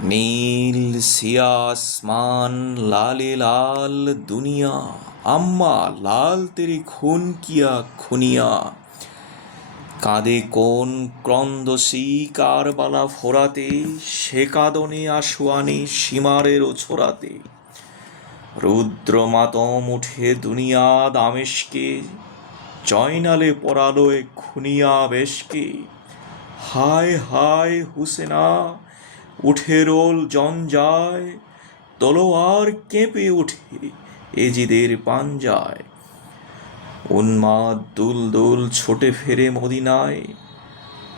নীল সিয়া আসমান लाले लाल दुनिया अम्मा लाल तेरी खून किया খুনিয়া কাঁদে কোন ক্রন্দসী কারবালা ফোরাতে সে কাঁদনে আশুয়ানে সীমারেরও ছোড়াতে রুদ্র মাতম উঠে দুনিয়া দামেশকে জয়নালে পরালোয় খুনিয়া বেশকে হায় হায় হুসেনা উঠে রোল জঞ্জায় তলোয়ার কেঁপে ওঠে এজিদের পাঞ্জায় উন্মাদ দুল দুল ছোটে ফেরে মদিনায়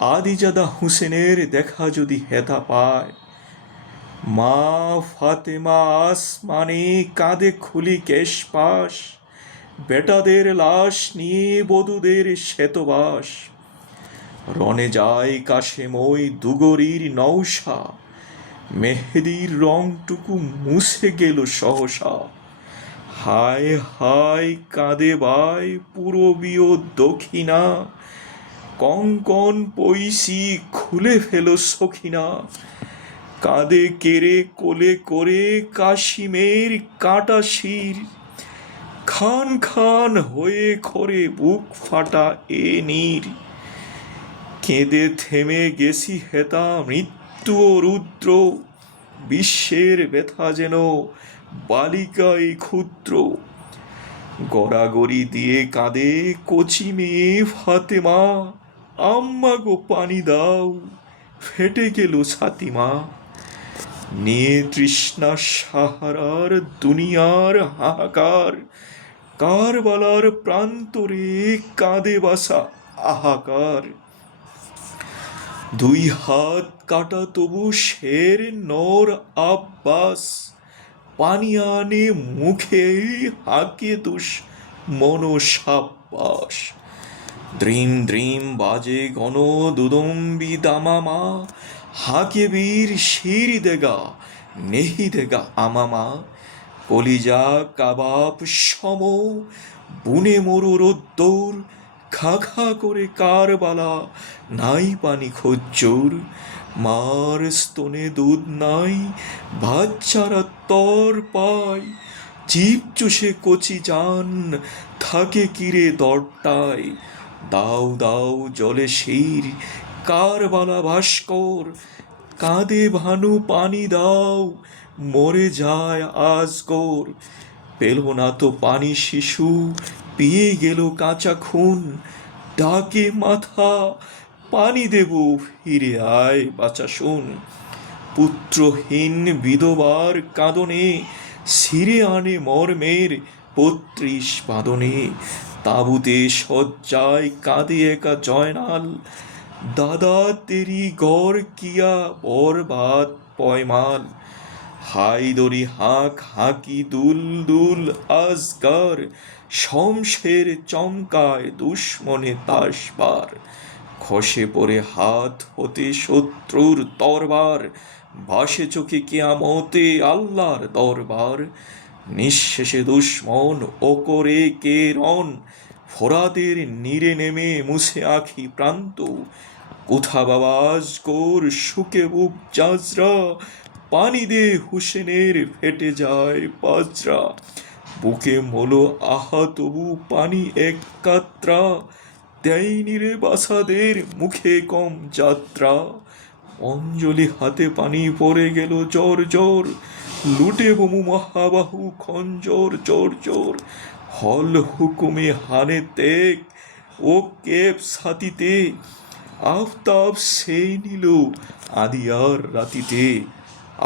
আদিজাদা হুসেনের দেখা যদি হেতা পায় মা ফাতেমা আসমানে কাঁদে খুলি কেশপাশ বেটাদের লাশ নিয়ে বধূদের শ্বেতবাস রণে যায় কাশেময় দুগরীর নৌশা মেহেদির রংটুকু মুছে গেল সহসা হায় হায় কাঁদে বাই পূরবীয় দক্ষিণা কঙ্কন পৈশি খুলে ফেল সখিনা কাঁদে কেড়ে কোলে করে কাশিমের কাঁটা শির খান খান হয়ে খরে বুক ফাটা এ নীর কেঁদে থেমে গেছি হেতা মৃত্যু ও রুদ্র বিশ্বের ব্যথা যেন বালিকাই ক্ষুদ্র গড়াগড়ি দিয়ে কাঁদে কচি মেয়ে ফাতেমা আম্মা গো পানি দাও ফেটে গেল ছাতিমা নিয়ে তৃষ্ণা সাহারার দুনিয়ার হাহাকার কারবালার প্রান্তরে কাঁদে বাসা আহাকার দুই হাত কাটা তবু শের নর আব্বাস পানি আনে মুখে হাঁকে দুষ মনসাব্বাস দ্রিম দ্রিম বাজে গণ দুদম্বি দামামা হাঁকে বীর শির দেগা নেহি দেগা আমামা কলিজা কাবাব সম বুনে মরু রোদ্দোর খা খা করে কারবালা নাই পানি খজ্জোর মার স্তনে দুধ নাই বাচ্চারা তর পায় জীব চুষে কচি যান থাকে কিরে দরটায় দাও দাও জলে শির কারবালা ভাস্কর কাঁদে ভানু পানি দাও মরে যায় আজগর পেল না তো পানি শিশু পিয়ে গেল কাঁচা খুন ডাকে মাথা পানি দেব ফিরে আয় বাঁচা শুন পুত্রহীন বিধবার কাঁদনে ছিঁড়ে আনে মর্মের ৩৫ বাঁধনে তাঁবুতে শয্যায় কাঁদে একা জয়নাল দাদা তেরি গড় কিয়া বরবাদ পয়মাল হায়দরি হাঁক হাঁকি দুল দুল আজগার শমশের চমকায় দুশ্মনে তাসবার খসে পড়ে হাত হতে শত্রুর তরবার ভাসে চোখে কিয়ামতে আল্লাহর দরবার নিঃশেষে দুশ্মন ও করে কে রণ ফোরাতের নীরে নেমে মুছে আখি প্রান্ত কোথা বাবা আজগর শুকে বুক জাজরা পানি দে হুসেনের ফেটে যায় পাজরা বুকে মোলো আহা তবু পানি এক কাত্রা দেয়নি রে বাসাদের মুখে কম যাত্রা অঞ্জলি হাতে পানি পড়ে গেল জোর জোর লুটে বমু মহাবাহু খঞ্জর জোর জোর হল হুকুমে হানে তেক ও কেপ সাতিতে আফতাব সেই নিল আদিয়ার রাতিতে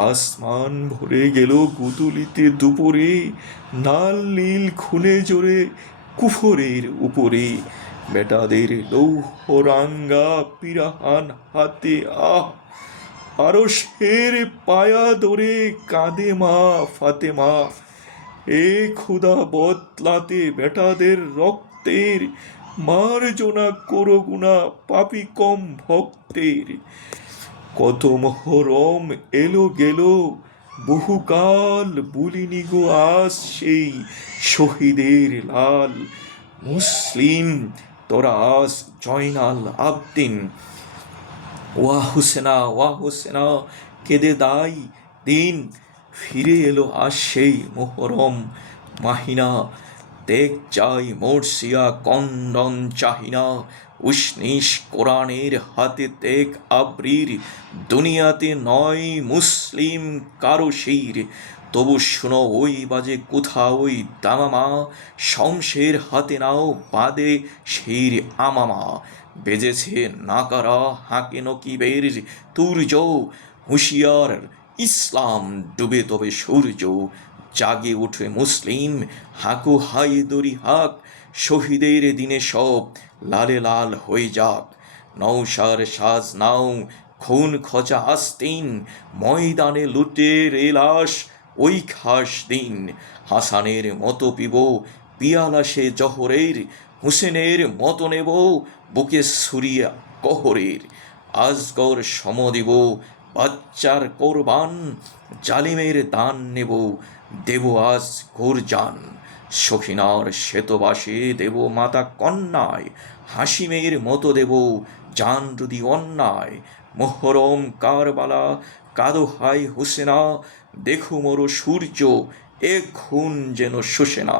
আসমান ভরে গেল গুতুলিতে দুপুরে নাল নীল খুনে জোরে কুফরের উপরে বেটাদের লৌহ রাঙ্গা পিরাহান হাতে আরো শের পায়া দরে কাঁদে মা ফাতেমা এ ক্ষুধা বদলাতে বেটাদের রক্তের মার্জনা করো গুণা পাপি কম ভক্তের কত মহরম এলো গেল বহুকাল বলিনি গো আজ সেই শহীদের লাল মুসলিম তোরা আজ জয়নাল আবদিন ওয়া হুসেনা কেঁদে দাই দিন, ফিরে এলো আজ সেই মোহরম মাহিনা। দেখ চাই মোরসিয়া কন্দন চাহিনা, উষ্ণিস কোরআনের হাতে দেখ আবরির, দুনিয়াতে নয় মুসলিম কারো শির। তবু শুনো ওই বাজে কোথা ওই দামামা, শমশের হাতে নাও বাদে শির আমামা। বেজেছে নাকারা হাঁকে নকিবের তুর্য, হুঁশিয়ার ইসলাম ডুবে তবে সূর্য। জাগে উঠে মুসলিম, হাঁকো হায়দরি হাক, শহীদের দিনে সব লালে লাল হয়ে যাক। নৌসার সাজ নাও, খুন খচা আস্তিন, ময়দানে লুটের এলাশ ওই খাস দিন। হাসানের মতো পিব পিয়ালা সে জহরের, হুসেনের মতো নেব বুকে ছুরিয়ে কহরের। আজগর সম দেব বাচ্চার কোরবান, জালিমের দান নেব দেব আজ গোরজান। সখিনার শ্বেতবাসে দেব মাতা কন্যায়, হাসিমের মতো দেব জান যদি অন্যায়। মোহরম কারবালা কাদো হাই হুসেনা, দেখো মোরো সূর্য এ খুন যেন শোষে না।